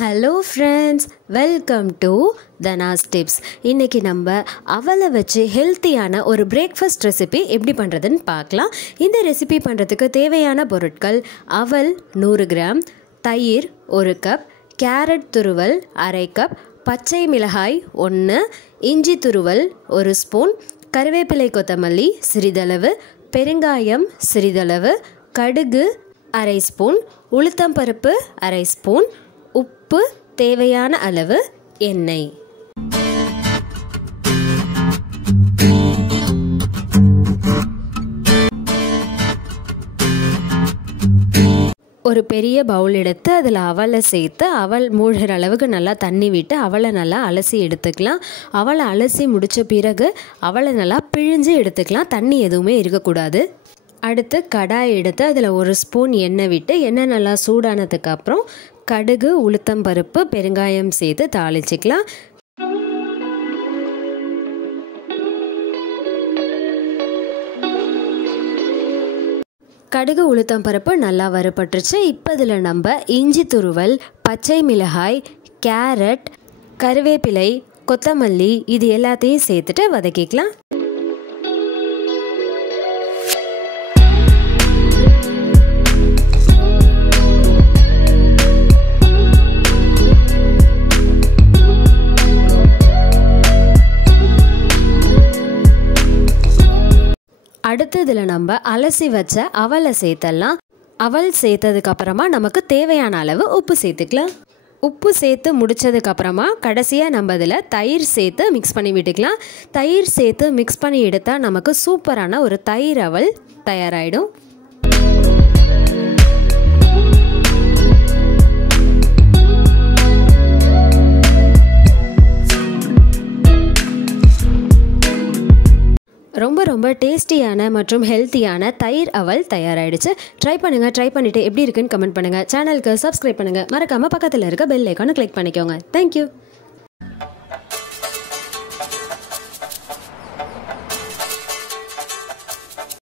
Hello friends, welcome to Dhana's tips. இன்றைக்கி நம்ம அவலை வச்சு ஹெல்த்தியான ஒரு பிரேக்ஃபாஸ்ட் ரெசிபி எப்படி பண்ணுறதுன்னு பார்க்கலாம். இந்த ரெசிபி பண்ணுறதுக்கு தேவையான பொருட்கள்: அவல் 100 கிராம், தயிர் 1 கப், கேரட் துருவல் 1/2 கப், பச்சை மிளகாய் 1, இஞ்சி துருவல் 1 ஸ்பூன், கருவேப்பிலை கொத்தமல்லி சிறிதளவு, பெருங்காயம் சிறிதளவு, கடுகு 1/2 ஸ்பூன், உளுத்தம்பருப்பு 1/2 ஸ்பூன், உப்பு தேவையான அளவு, எண்ணெய். ஒரு பெரிய பவுல் எடுத்து அதில் அவலை சேர்த்து அவல் மூழ்கிற அளவுக்கு நல்லா தண்ணி விட்டு அவலை நல்லா அலசி எடுத்துக்கலாம். அவலை அலசி முடித்த பிறகு அவலை நல்லா பிழிஞ்சு எடுத்துக்கலாம். தண்ணி எதுவுமே இருக்கக்கூடாது. அடுத்து கடாய் எடுத்து அதில் 1 ஸ்பூன் எண்ணெய் விட்டு எண்ணெய் நல்லா சூடானதுக்கு அப்புறம் கடுகு, உளுத்தம்பருப்பு, பெருங்காயம் சேர்த்து தாளிச்சிக்கலாம். கடுகு உளுத்தம்பருப்பு நல்லா வறுபட்டுருச்சு. இப்போ இதில் நம்ம இஞ்சி துருவல், பச்சை மிளகாய், கேரட், கருவேப்பிலை, கொத்தமல்லி இது எல்லாத்தையும் சேர்த்துட்டு வதக்கிக்கலாம். அடுத்து இதில் நம்ம அலசி வச்ச அவலை சேர்த்தலாம். அவல் சேர்த்ததுக்கப்புறமா நமக்கு தேவையான அளவு உப்பு சேர்த்துக்கலாம். உப்பு சேர்த்து முடித்ததுக்கப்புறமா கடைசியாக நம்ம இதில் தயிர் சேர்த்து மிக்ஸ் பண்ணி விட்டுக்கலாம். தயிர் சேர்த்து மிக்ஸ் பண்ணி எடுத்தால் நமக்கு சூப்பரான ஒரு தயிர் அவல் தயாராகிடும். ரொம்ப டேஸ்டியான மற்றும் ஹெல்த்தியான தயிர் அவல் தயாராகிடுச்சு. ட்ரை பண்ணிவிட்டு எப்படி இருக்குன்னு கமெண்ட் பண்ணுங்கள். சேனலுக்கு சப்ஸ்கிரைப் பண்ணுங்கள். மறக்காமல் பக்கத்தில் இருக்க பெல் ஐக்கானை கிளிக் பண்ணிக்கோங்க. தேங்க்யூ.